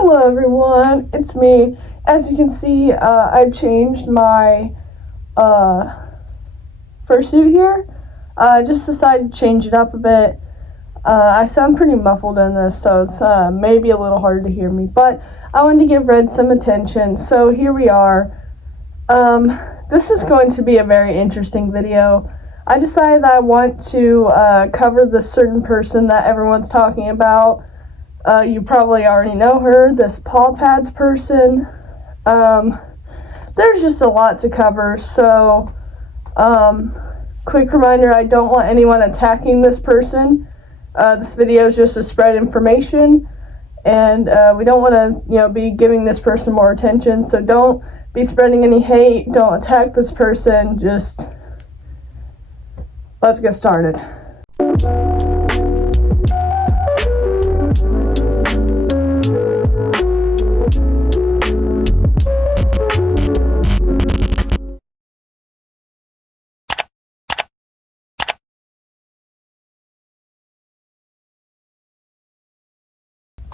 Hello everyone, it's me. As you can see, I've changed my fursuit here. I just decided to change it up a bit. I sound pretty muffled in this, so it's maybe a little hard to hear me, but I wanted to give Red some attention, so here we are. This is going to be a very interesting video. I decided that I want to cover this certain person that everyone's talking about. You probably already know her, this paw pads person. There's just a lot to cover, so quick reminder, I don't want anyone attacking this person. This video is just to spread information, and we don't want to, be giving this person more attention, so don't be spreading any hate, don't attack this person, just let's get started.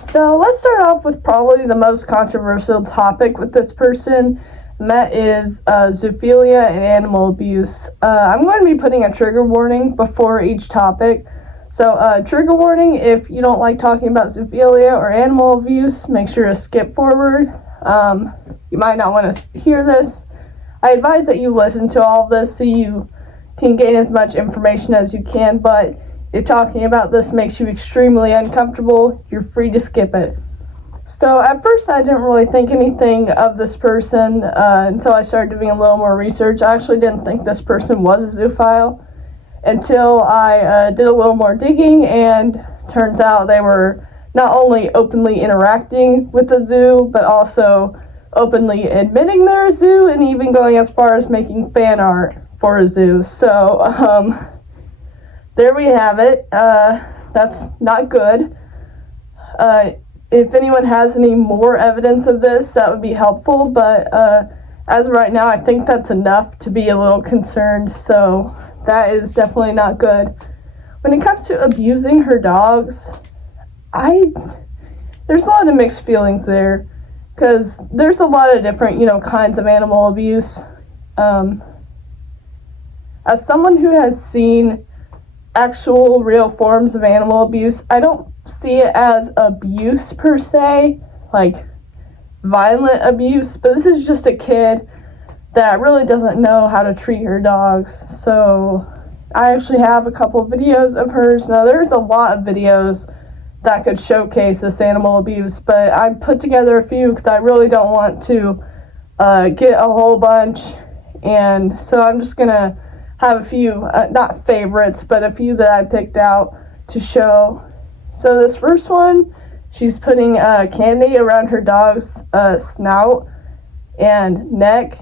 So let's start off with probably the most controversial topic with this person, and that is zoophilia and animal abuse. I'm going to be putting a trigger warning before each topic. So trigger warning, if you don't like talking about zoophilia or animal abuse, make sure to skip forward. You might not want to hear this. I advise that you listen to all of this so you can gain as much information as you can, but if talking about this makes you extremely uncomfortable, you're free to skip it. So at first I didn't really think anything of this person until I started doing a little more research. I actually didn't think this person was a zoophile until I did a little more digging, and turns out they were not only openly interacting with the zoo, but also openly admitting they're a zoo and even going as far as making fan art for a zoo. So there we have it. That's not good. If anyone has any more evidence of this, that would be helpful, but as of right now, I think that's enough to be a little concerned, so that is definitely not good. When it comes to abusing her dogs, there's a lot of mixed feelings there, because there's a lot of different, kinds of animal abuse. As someone who has seen actual real forms of animal abuse, I don't see it as abuse per se, like violent abuse, but this is just a kid that really doesn't know how to treat her dogs. So I actually have a couple videos of hers. Now there's a lot of videos that could showcase this animal abuse, but I put together a few because I really don't want to get a whole bunch, and so I'm just gonna have a few, not favorites, but a few that I picked out to show. So this first one, she's putting candy around her dog's snout and neck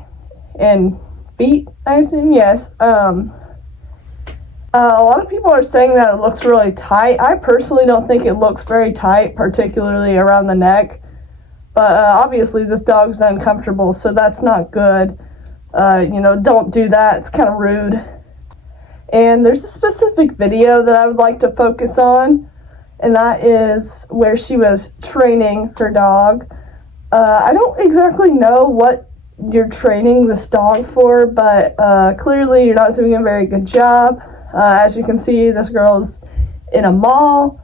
and feet, I assume, yes. A lot of people are saying that it looks really tight. I personally don't think it looks very tight, particularly around the neck, but obviously this dog's uncomfortable, so that's not good. Don't do that, it's kind of rude. And there's a specific video that I would like to focus on, and that is where she was training her dog. I don't exactly know what you're training this dog for, but clearly you're not doing a very good job. As you can see, this girl's in a mall,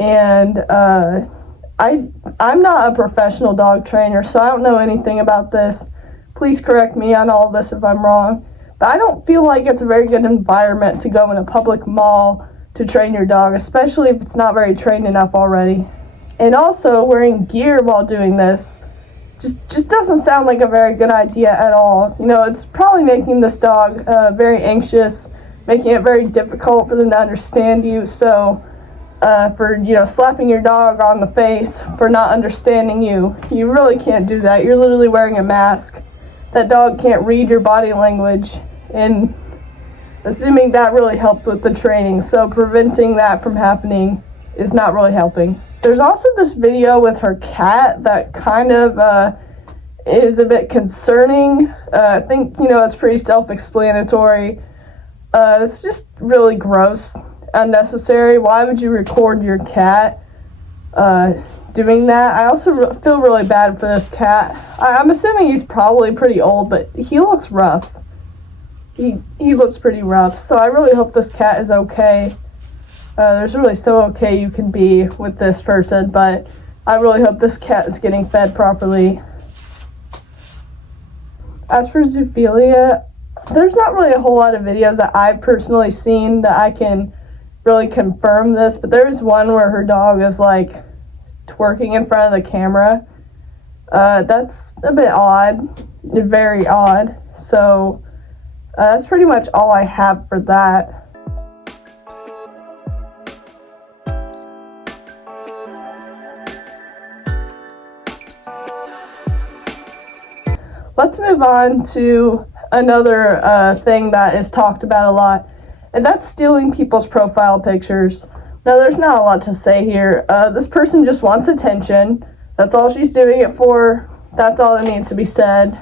and I'm not a professional dog trainer, so I don't know anything about this. Please correct me on all this if I'm wrong. But I don't feel like it's a very good environment to go in a public mall to train your dog, especially if it's not very trained enough already. And also, wearing gear while doing this just doesn't sound like a very good idea at all. It's probably making this dog very anxious, making it very difficult for them to understand you. So for slapping your dog on the face for not understanding you, you really can't do that. You're literally wearing a mask. That dog can't read your body language, and assuming that really helps with the training, so preventing that from happening is not really helping. There's also this video with her cat that kind of is a bit concerning. I think, it's pretty self-explanatory. It's just really gross, unnecessary. Why would you record your cat doing that. I also feel really bad for this cat. I'm assuming he's probably pretty old, but he looks rough. He looks pretty rough, so I really hope this cat is okay. There's really so okay you can be with this person, but I really hope this cat is getting fed properly. As for Zoophilia, there's not really a whole lot of videos that I've personally seen that I can really confirm this, but there's one where her dog is like twerking in front of the camera. That's a bit odd, very odd. So that's pretty much all I have for that. Let's move on to another thing that is talked about a lot, and that's stealing people's profile pictures. Now, there's not a lot to say here. This person just wants attention. That's all she's doing it for. That's all that needs to be said.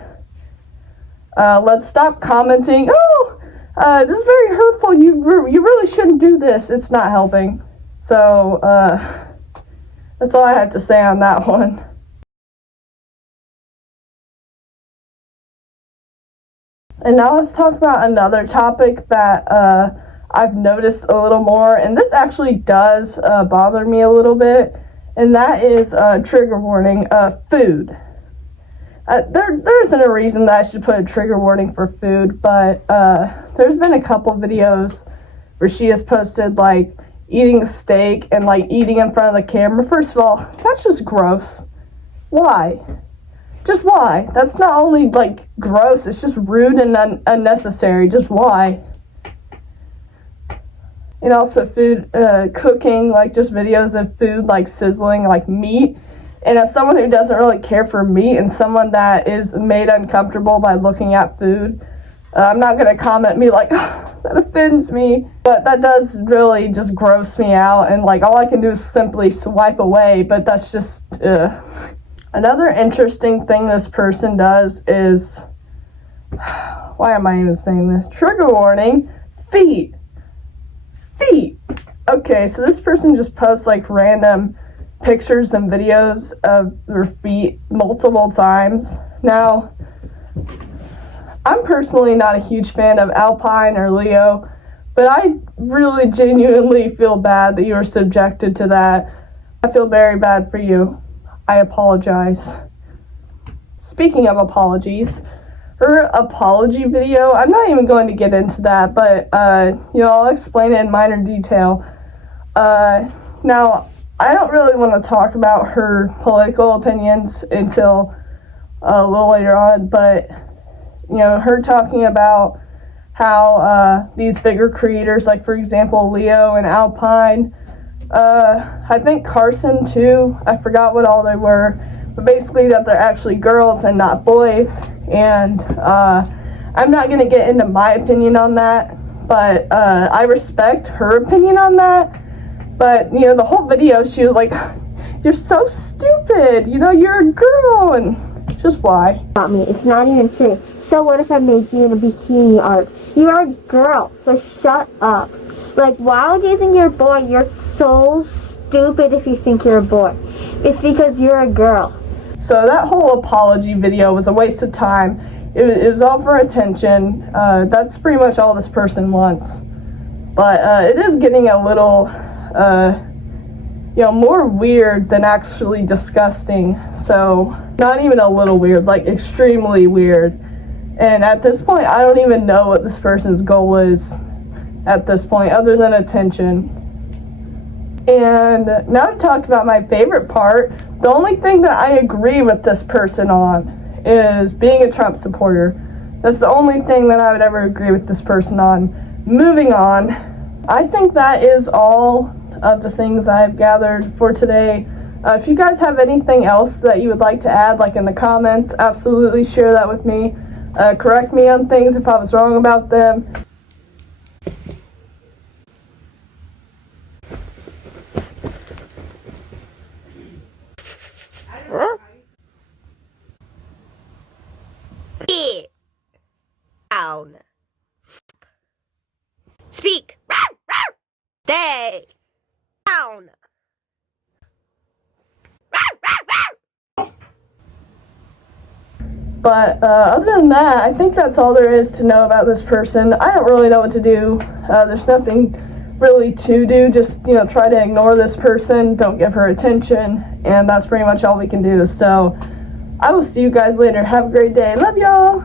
Let's stop commenting, oh, this is very hurtful. You really shouldn't do this. It's not helping. So, that's all I have to say on that one. And now let's talk about another topic that I've noticed a little more, and this actually does bother me a little bit, and that is trigger warning, food. There isn't a reason that I should put a trigger warning for food, but there's been a couple videos where she has posted like eating a steak and like eating in front of the camera. First of all, that's just gross. Why? Just why? That's not only like gross, it's just rude and unnecessary. Just why? And also food, cooking, like just videos of food like sizzling, like meat. And as someone who doesn't really care for meat and someone that is made uncomfortable by looking at food, I'm not going to comment and be like, oh, that offends me. But that does really just gross me out. And like all I can do is simply swipe away. But that's just, Another interesting thing this person does is, why am I even saying this? Trigger warning, feet. Feet. Okay, so this person just posts like random pictures and videos of their feet multiple times. Now, I'm personally not a huge fan of Alpine or Leo, but I really genuinely feel bad that you are subjected to that. I feel very bad for you. I apologize. Speaking of apologies, her apology video, I'm not even going to get into that, but, I'll explain it in minor detail. Now, I don't really want to talk about her political opinions until a little later on, but, her talking about how these bigger creators, like, for example, Leo and Alpine, I think Carson too, I forgot what all they were, but basically that they're actually girls and not boys, and I'm not going to get into my opinion on that, but I respect her opinion on that, but, the whole video, she was like, you're so stupid, you're a girl, and just why? About me, it's not even true. So what if I made you in a bikini art? You are a girl, so shut up. Like, why would you think you're a boy? You're so stupid if you think you're a boy. It's because you're a girl. So that whole apology video was a waste of time. It was all for attention. That's pretty much all this person wants. But it is getting a little, more weird than actually disgusting. So not even a little weird, like extremely weird. And at this point, I don't even know what this person's goal is at this point, other than attention. And now to talk about my favorite part, the only thing that I agree with this person on is being a Trump supporter. That's the only thing that I would ever agree with this person on. Moving on, I think that is all of the things I've gathered for today. If you guys have anything else that you would like to add, like in the comments, absolutely share that with me. Correct me on things if I was wrong about them. Down. Speak. Stay. Down. But other than that, I think that's all there is to know about this person. I don't really know what to do. There's nothing really to do. Just, try to ignore this person. Don't give her attention. And that's pretty much all we can do. So I will see you guys later. Have a great day. Love y'all.